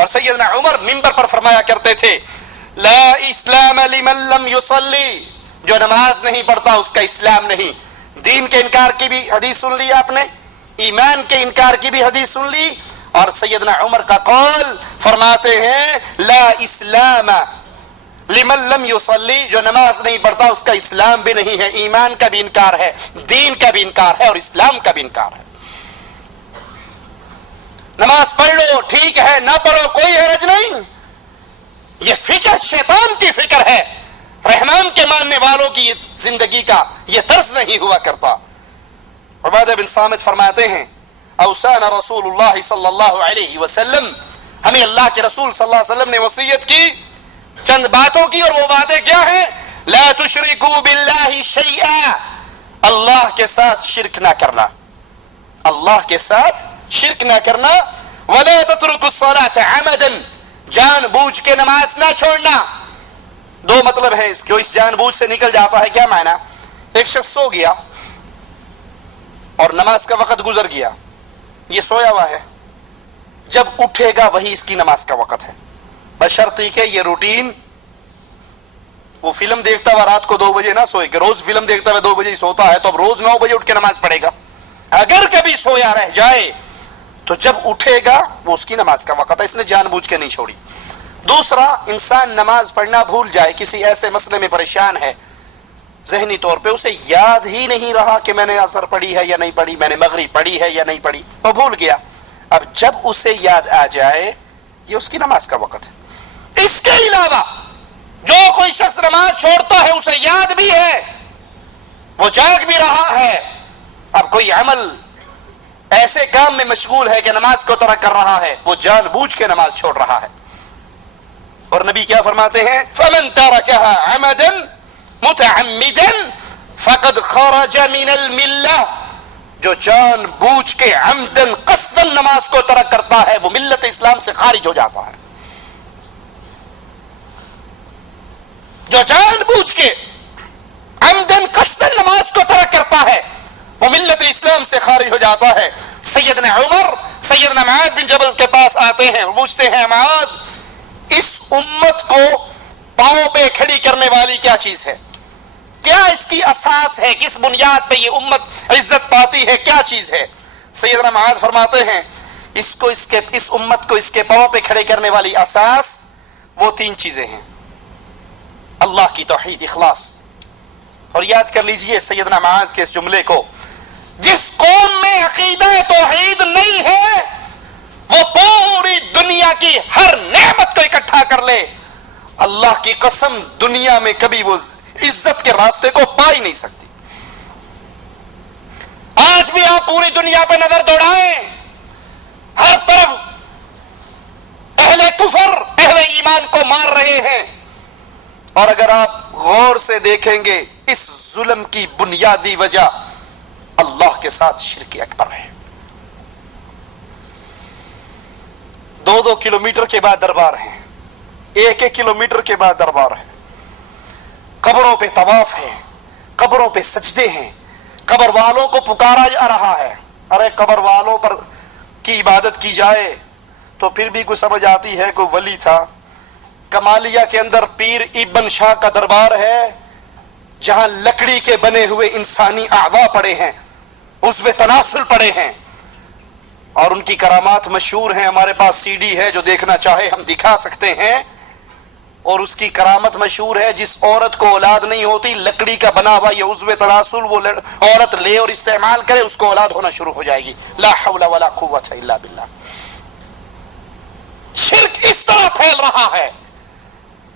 اور سیدنا عمر منبر پر فرمایا کرتے تھے لا اسلام لمن لم يصلي، جو نماز نہیں پڑھتا اس کا اسلام نہیں۔ دین کے انکار کی بھی حدیث سن لی آپ نے، ایمان کے انکار کی بھی حدیث سن لی، اور سیدنا عمر کا قول فرماتے ہیں لا اسلام لمن لم يصلي، جو نماز نہیں پڑھتا اس کا اسلام بھی نہیں ہے، ایمان کا بھی انکار ہے، دین کا بھی انکار ہے، اور اسلام کا بھی انکار ہے۔ نماز پڑھ لو ٹھیک ہے، نہ پڑھو کوئی حرج نہیں، یہ فکر شیطان کی فکر ہے، رحمان کے ماننے والوں کی زندگی کا یہ طرز نہیں ہوا کرتا۔ عبادہ بن صامت فرماتے ہیں اوصانا رسول اللہ صلی اللہ علیہ وسلم، ہمیں اللہ کے رسول صلی اللہ علیہ وسلم نے وصیت کی چند باتوں کی، اور وہ باتیں کیا ہیں؟ لا تشرکوا باللہ شیئا، اللہ کے ساتھ شرک نہ کرنا، اللہ کے ساتھ شرک نہ کرنا، ولا تترکوا الصلاۃ عمدا، جان بوجھ کے نماز نہ چھوڑنا۔ دو مطلب ہے اس کے، اس جان بوجھ سے نکل جاتا ہے، کیا معنی؟ ایک شخص سو گیا اور نماز کا وقت گزر گیا، یہ سویا ہوا ہے، جب اٹھے گا وہی اس کی نماز کا وقت ہے، بشرطی کہ یہ روٹین، وہ فلم دیکھتا ہوا رات کو 2 بجے نہ سوئے، کہ روز فلم دیکھتا ہوا 2 بجے ہی سوتا ہے تو اب روز 9 بجے اٹھ کے نماز پڑھے گا۔ اگر کبھی سویا رہ جائے تو جب اٹھے گا وہ اس کی نماز کا وقت ہے، اس نے جان بوجھ کے نہیں چھوڑی۔ دوسرا، انسان نماز پڑھنا بھول جائے، کسی ایسے مسئلے میں پریشان ہے، ذہنی طور پہ اسے یاد ہی نہیں رہا کہ میں نے عصر پڑھی ہے یا نہیں پڑھی، میں نے مغرب پڑھی ہے یا نہیں پڑھی، وہ بھول گیا، اب جب اسے یاد آ جائے یہ اس کی نماز کا وقت ہے۔ اس کے علاوہ جو کوئی شخص نماز چھوڑتا ہے اسے یاد بھی ہے، وہ جاگ بھی رہا ہے، اب کوئی عمل ایسے کام میں مشغول ہے کہ نماز کو ترک کر رہا ہے، وہ جان بوجھ کے نماز چھوڑ رہا ہے۔ اور نبی کیا فرماتے ہیں؟ فمن ترکها عمدا متعمدا فقد خرج من الملہ، جو جان بوجھ کے عمدن قصدن نماز کو ترک کرتا ہے وہ ملت اسلام سے خارج ہو جاتا ہے۔ جو جان بوجھ کے عمدن قصدن نماز کو ترک کرتا ہے وہ ملت اسلام سے خارج ہو جاتا ہے۔ سیدنا عمر سیدنا معاذ بن جبل کے پاس آتے ہیں، پوچھتے ہیں معاذ، اس امت کو پاؤں پہ کھڑی کرنے والی کیا چیز ہے؟ کیا اس کی اساس ہے؟ کس بنیاد پہ یہ امت عزت پاتی ہے؟ کیا چیز ہے؟ سیدنا معاذ فرماتے ہیں اس امت کو اس کے پاؤں پہ کھڑے کرنے والی اساس وہ 3 چیزیں ہیں، اللہ کی توحید، اخلاص۔ اور یاد کر لیجئے سیدنا معاذ کے اس جملے کو، جس قوم میں عقیدہ توحید نہیں ہے وہ پوری دنیا کی ہر نعمت کو اکٹھا کر لے، اللہ کی قسم دنیا میں کبھی وہ عزت کے راستے کو پا ہی نہیں سکتی۔ آج بھی آپ پوری دنیا پہ نظر دوڑائیں، ہر طرف اہل کفر اہل ایمان کو مار رہے ہیں، اور اگر آپ غور سے دیکھیں گے اس ظلم کی بنیادی وجہ اللہ کے ساتھ شرک اکبر ہے۔ 2 کلومیٹر کے بعد دربار ہیں، 1 کلومیٹر کے بعد دربار ہے، قبروں پہ طواف ہے، قبروں پہ سجدے ہیں، قبر والوں کو پکارا جا رہا ہے۔ ارے قبر والوں پر کی عبادت کی جائے تو پھر بھی کوئی سمجھ آتی ہے، کوئی ولی تھا۔ کمالیہ کے اندر پیر ابن شاہ کا دربار ہے جہاں لکڑی کے بنے ہوئے انسانی اعضاء پڑے ہیں، عضو تناسل پڑے ہیں، اور ان کی کرامات مشہور ہیں۔ ہمارے پاس سی ڈی ہے، جو دیکھنا چاہے ہم دکھا سکتے ہیں، اور اس کی کرامت مشہور ہے، جس عورت کو اولاد نہیں ہوتی لکڑی کا بنا ہوا یہ عضو تناسل وہ عورت لے اور استعمال کرے، اس کو اولاد ہونا شروع ہو جائے گی۔ لا حول ولا قوت الا باللہ۔ شرک اس طرح پھیل رہا ہے،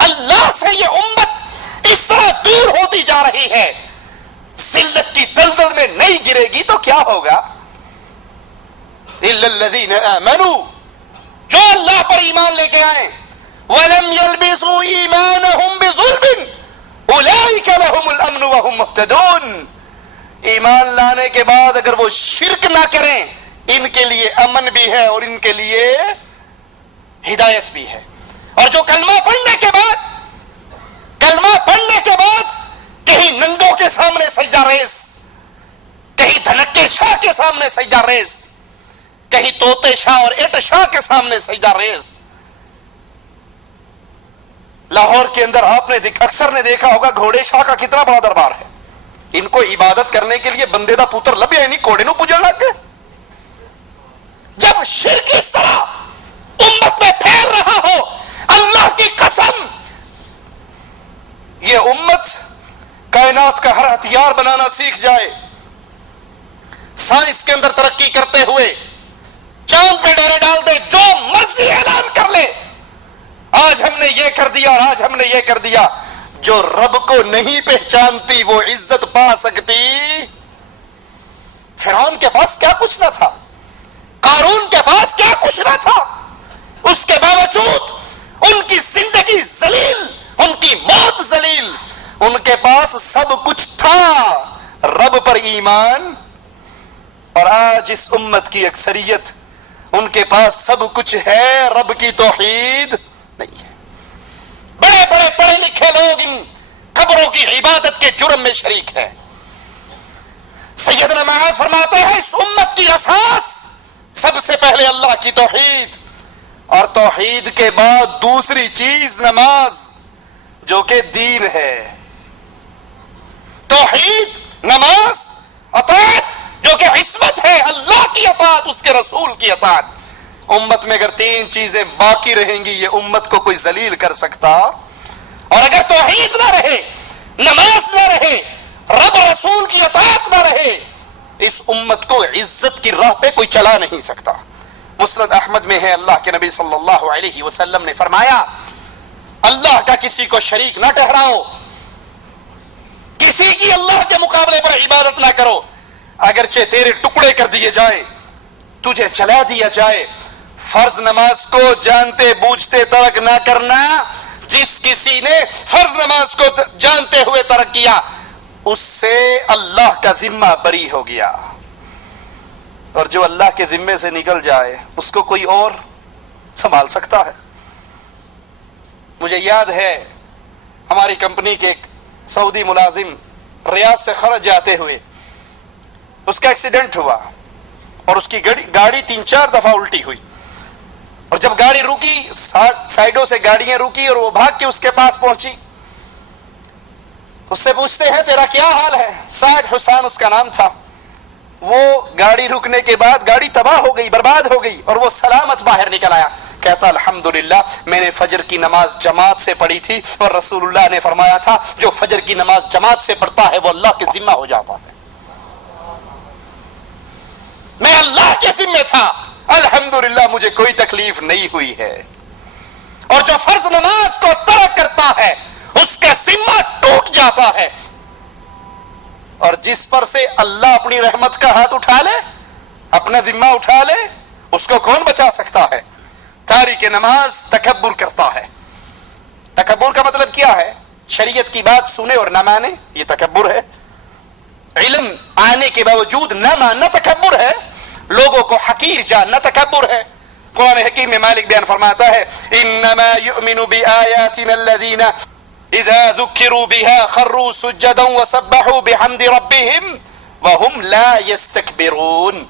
اللہ سے یہ امت اس طرح دور ہوتی جا رہی ہے، ذلت کی دلدل میں نہیں گرے گی تو کیا ہوگا؟ الا الذین آمنوا، جو اللہ پر ایمان لے کے آئے، ولم يلبسوا ایمانهم بظلم اولئک لهم الامن وهم مهتدون، ایمان لانے کے بعد اگر وہ شرک نہ کریں ان کے لیے امن بھی ہے اور ان کے لیے ہدایت بھی ہے۔ اور جو کلمہ پڑھنے کے بعد کہیں ننگوں کے سامنے سجدہ ریز، کہیں دھنکے شاہ کے سامنے سجدہ ریز، کہیں طوطے شاہ اور اٹ شاہ کے سامنے سجدہ ریز، لاہور کے اندر آپ نے اکثر نے دیکھا ہوگا گھوڑے شاہ کا کتنا بڑا دربار ہے. ان کو عبادت کرنے کے لیے بندے دا پوتر لبیا نہیں, گھوڑے نو پوجن لگ گئے. جب شرک اس طرح امت میں پھیل رہا ہو, اللہ کی قسم یہ امت کائنات کا ہر ہتھیار بنانا سیکھ جائے, سائنس کے اندر ترقی کرتے ہوئے چاند پہ ڈیرے ڈال دے, جو مرضی اعلان کر لے, آج ہم نے یہ کر دیا اور آج ہم نے یہ کر دیا. جو رب کو نہیں پہچانتی وہ عزت پا سکتی؟ فرعون کے پاس کیا کچھ نہ تھا, قارون کے پاس کیا کچھ نہ تھا, اس کے باوجود ان کی زندگی ذلیل, ان کی موت ذلیل, ان کے پاس سب کچھ تھا, رب پر ایمان. اور آج اس امت کی اکثریت ان کے پاس سب کچھ ہے, رب کی توحید نہیں ہے. بڑے بڑے پڑھے لکھے لوگ ان قبروں کی عبادت کے جرم میں شریک ہیں. سیدنا معاذ فرماتے ہیں اس امت کی اساس سب سے پہلے اللہ کی توحید, اور توحید کے بعد دوسری چیز نماز جو کہ دین ہے. توحید, نماز, اطاعت جو کہ عصمت ہے, اللہ کی اطاعت, اس کے رسول کی اطاعت. امت میں اگر تین چیزیں باقی رہیں گی یہ امت کو کوئی ذلیل کر سکتا؟ اور اگر توحید نہ رہے, نماز نہ رہے, رب رسول کی اطاعت نہ رہے, اس امت کو عزت کی راہ پہ کوئی چلا نہیں سکتا. مسند احمد میں ہے, اللہ کے نبی صلی اللہ علیہ وسلم نے فرمایا اللہ کا کسی کو شریک نہ ٹھہراؤ, کسی کی اللہ کے مقابلے پر عبادت نہ کرو, اگرچہ تیرے ٹکڑے کر دیے جائیں, تجھے چلا دیا جائے. فرض نماز کو جانتے بوجھتے ترک نہ کرنا. جس کسی نے فرض نماز کو جانتے ہوئے ترک کیا اس سے اللہ کا ذمہ بری ہو گیا, اور جو اللہ کے ذمے سے نکل جائے اس کو کوئی اور سنبھال سکتا ہے؟ مجھے یاد ہے ہماری کمپنی کے ایک سعودی ملازم ریاض سے خرج جاتے ہوئے اس کا ایکسیڈنٹ ہوا اور اس کی گاڑی 3-4 دفعہ الٹی ہوئی, اور جب گاڑی رکی, سائیڈوں سے گاڑیاں رکی اور وہ بھاگ کے اس کے پاس پہنچی. اس سے پوچھتے ہیں تیرا کیا حال ہے؟ سعد حسین اس کا نام تھا. وہ گاڑی رکنے کے بعد گاڑی تباہ ہو گئی, برباد ہو گئی, اور وہ سلامت باہر نکل آیا. کہتا الحمدللہ میں نے فجر کی نماز جماعت سے پڑھی تھی, اور رسول اللہ نے فرمایا تھا جو فجر کی نماز جماعت سے پڑھتا ہے وہ اللہ کے ذمہ ہو جاتا ہے. میں اللہ کے ذمہ تھا, الحمدللہ مجھے کوئی تکلیف نہیں ہوئی ہے. اور جو فرض نماز کو ترک کرتا ہے اس کا ذمہ ٹوٹ جاتا ہے, اور جس پر سے اللہ اپنی رحمت کا ہاتھ اٹھا لے, اپنا ذمہ اٹھا لے, اس کو کون بچا سکتا ہے؟ تارک نماز تکبر کرتا ہے. تکبر کا مطلب کیا ہے؟ شریعت کی بات سنے اور نہ مانے, یہ تکبر ہے. علم آنے کے باوجود نہ ماننا تکبر ہے. لوگوں کو حقیر جاننا تکبر ہے. قرآن حکیم میں مالک بیان فرماتا ہے انما یؤمن بآیاتنا الذین اذا ذکروا بها خروا سجدا وسبحوا بحمد ربهم وهم لا يستكبرون.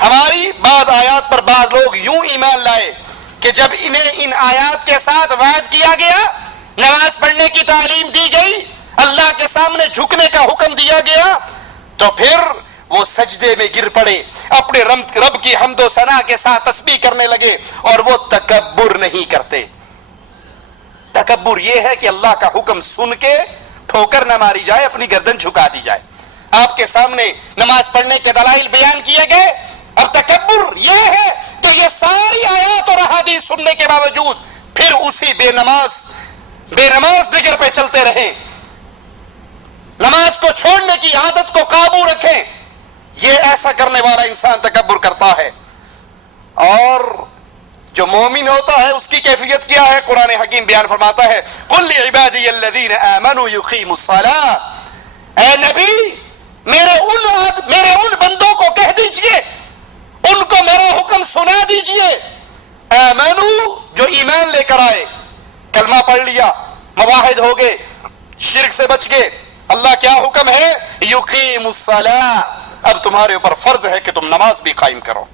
ہماری بعض آیات پر بعض لوگ یوں ایمان لائے کہ جب انہیں ان آیات کے ساتھ واعظ کیا گیا, نماز پڑھنے کی تعلیم دی گئی, اللہ کے سامنے جھکنے کا حکم دیا گیا, تو پھر وہ سجدے میں گر پڑے, اپنے رب کی حمد و ثنا کے ساتھ تسبیح کرنے لگے, اور وہ تکبر نہیں کرتے. تکبر یہ ہے کہ اللہ کا حکم سن کے ٹھوکر نہ ماری جائے, اپنی گردن جھکا دی جائے. آپ کے سامنے نماز پڑھنے کے دلائل بیان کیے گئے. اب تکبر یہ ہے کہ یہ ساری آیات اور احادیث سننے کے باوجود پھر اسی بے نماز ڈگر پہ چلتے رہیں, نماز کو چھوڑنے کی عادت کو قابو رکھیں. یہ ایسا کرنے والا انسان تکبر کرتا ہے. اور جو مومن ہوتا ہے اس کی کیفیت کیا ہے؟ قرآن حکیم بیان فرماتا ہے قل لعبادی الذین آمنوا یقیموا الصلاۃ. اے نبی میرے ان بندوں کو کہہ دیجئے, ان کو میرا حکم سنا دیجئے, آمنوا جو ایمان لے کر آئے, کلمہ پڑھ لیا, موحد ہو گئے, شرک سے بچ گئے. اللہ کیا حکم ہے؟ یقیموا الصلاۃ, اب تمہارے اوپر فرض ہے کہ تم نماز بھی قائم کرو.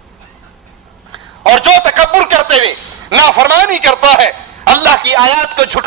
اور جو تکبر کرتے ہوئے نافرمانی کرتا ہے, اللہ کی آیات کو جھٹلا